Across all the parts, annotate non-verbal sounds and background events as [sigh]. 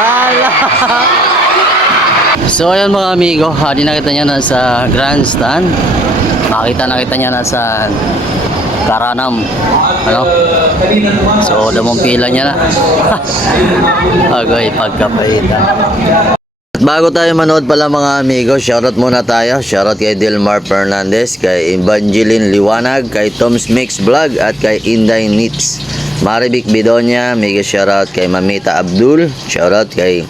Ala! So ayan mga amigo, ah, di nakita niya na sa grandstand. Makita nakita niya na sa Karanam. Ano? So damong pila niya na. [laughs] Agay pagkapaitan. At bago tayo manood pala mga amigo, shoutout muna tayo. Shoutout kay Dilmar Fernandez, kay Evangeline Liwanag, kay Tom's Mix Vlog at kay Inday Nits. Maribik Bidonya, mega shoutout kay Mamita Abdul, shoutout kay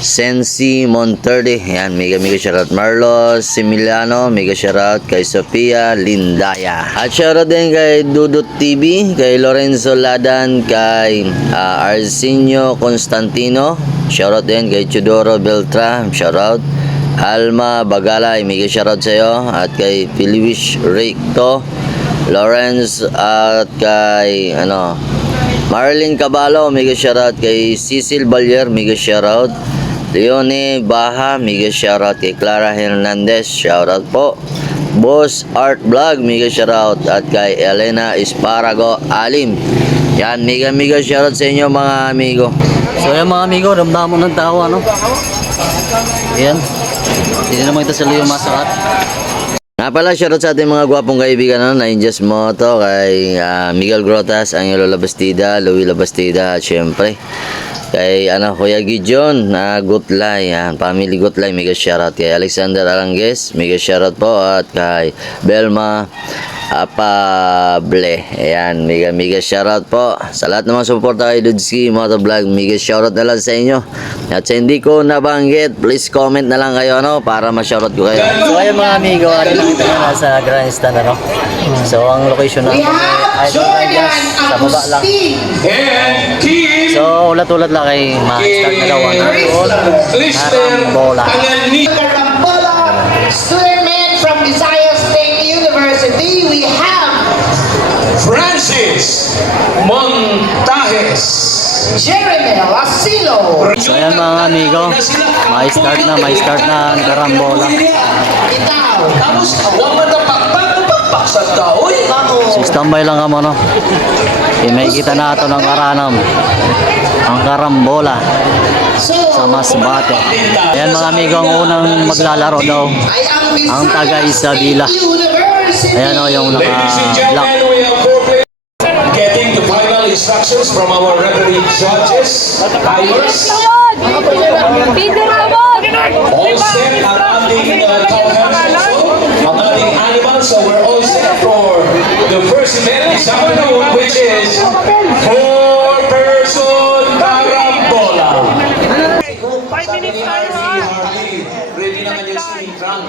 Sensi Monterde, yan, mega mega shoutout. Marlos Similiano, mega shoutout kay Sofia Lindaya. At shoutout din kay Dudut TV, kay Lorenzo Ladan, kay ah, Arsenio Constantino, shoutout din kay Chudoro Beltra, shoutout. Alma Bagalay, mega shoutout sa iyo at kay Filiwish Recto, Lawrence at kay ano Marilyn Caballo, mega shoutout. Kay Cecil Balyer, mega shoutout. Leone Baha, mega shoutout kay Clara Hernandez, shoutout po. Boss Art Vlog, mega shoutout at kay Elena Esparago Alim. Yan, mega mega shoutout sa inyo mga amigo. So yan mga amigo, ramdam mo ng tao ano. Yan. Hindi naman ito sa liyo masakat. Nga pala, shoutout sa ating mga gwapong kaibigan ano, na Injas Moto, kay ah, Miguel Grotas, Angelo Labastida, Louie Labastida, at syempre, kay ano, Kuya Gideon, na Gutlay, yan, family Gutlay, mega shoutout kay Alexander Alanges, mega shoutout po, at kay Belma Apable, ayan, mega mega shoutout po, sa lahat ng mga suporta kay Dudski Motovlog, mega shoutout na lang sa inyo, at sa hindi ko nabanggit, please comment na lang kayo, ano, para ma-shoutout ko kayo. So, ayun mga amigo, ano nakita nyo na sa grandstand, ano, so, ang location dyan, Jordan sa baba lang. Agustin. And Team So, ulat-ulat lang kay ma-start na daw. Lister Karambola. Karambola, student from Visayas State University. We have Francis Montajes. Jeremy Asilo. So, ayan mga amigo, may start na, may start na ang karambola. Itaw. Tapos, awang matapakpak, napakpak sa taoy. So, standby lang kamo, no? Eh, may kita na ito ng karanam. Ang karambola sa Masbate. Ayan mga amigo, ang unang maglalaro daw. ang taga Isabela. Ayan o, yung Ladies and naka-block. getting the final instructions from our referee judges, Ramon! All set ang ating uh, cowhands also, ang ating animals. So we're all set for the first event this afternoon, which is four-person carambola. Five minutes tayo ha! Ready naman yung screen. Sana.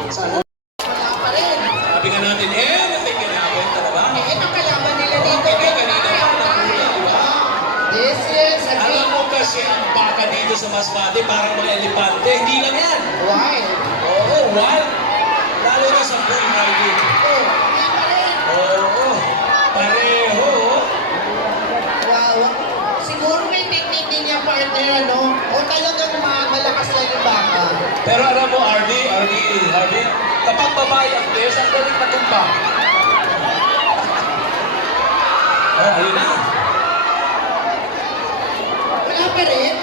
Sabi nga natin, everything can happen talaga. Ito kalaban nila dito. Kaya kanina pa? This is a Alam mo kasi ang baka dito sa Masbate, parang mga elepante. Hindi lang yan. wild. Technique din niya partner, ano? O talagang ma- malakas lang yung baka. Pero alam mo, RD, RD, RD, kapag babae ang players, ang galing matumba. [laughs] Oh, ayun na. Wala pa rin.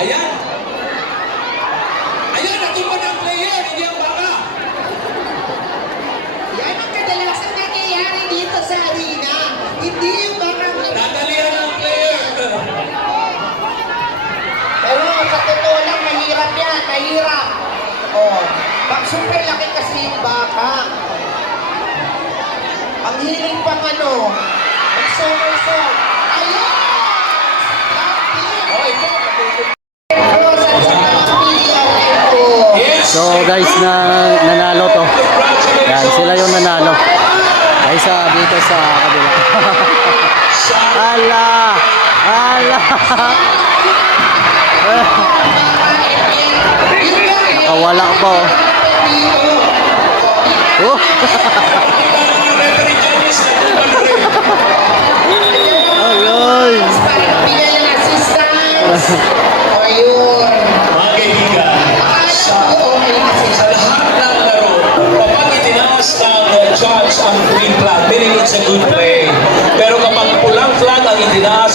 Ayan. Ayan, natumba na ang player, hindi ang baka. Yan ang kadalasan nangyayari dito sa arena. Hindi yung baka Natalihan ang player. Pero sa totoo lang, mahirap yan. Mahirap. Oh, pag super yung baka. Ang hiling pang ano, mag-somersault. Ayun! Stampede! Ikaw, natutuwa. Pero sa stampede yan, ito. Yes. So, guys, na nanalo to. Yan, sila yung nanalo. Kaysa dito sa kabila. [laughs] Ala! Ala! [laughs] Nakawala pa oh. Oh! Referee judges, natumba na rin. Ay! Para bigyan ng assistance. Ayun. Mga kaibigan, kasi. sa lahat ng laro, kapag itinaas ng judge ang green flag, meaning it's a good play. Pero kapag pula itinaas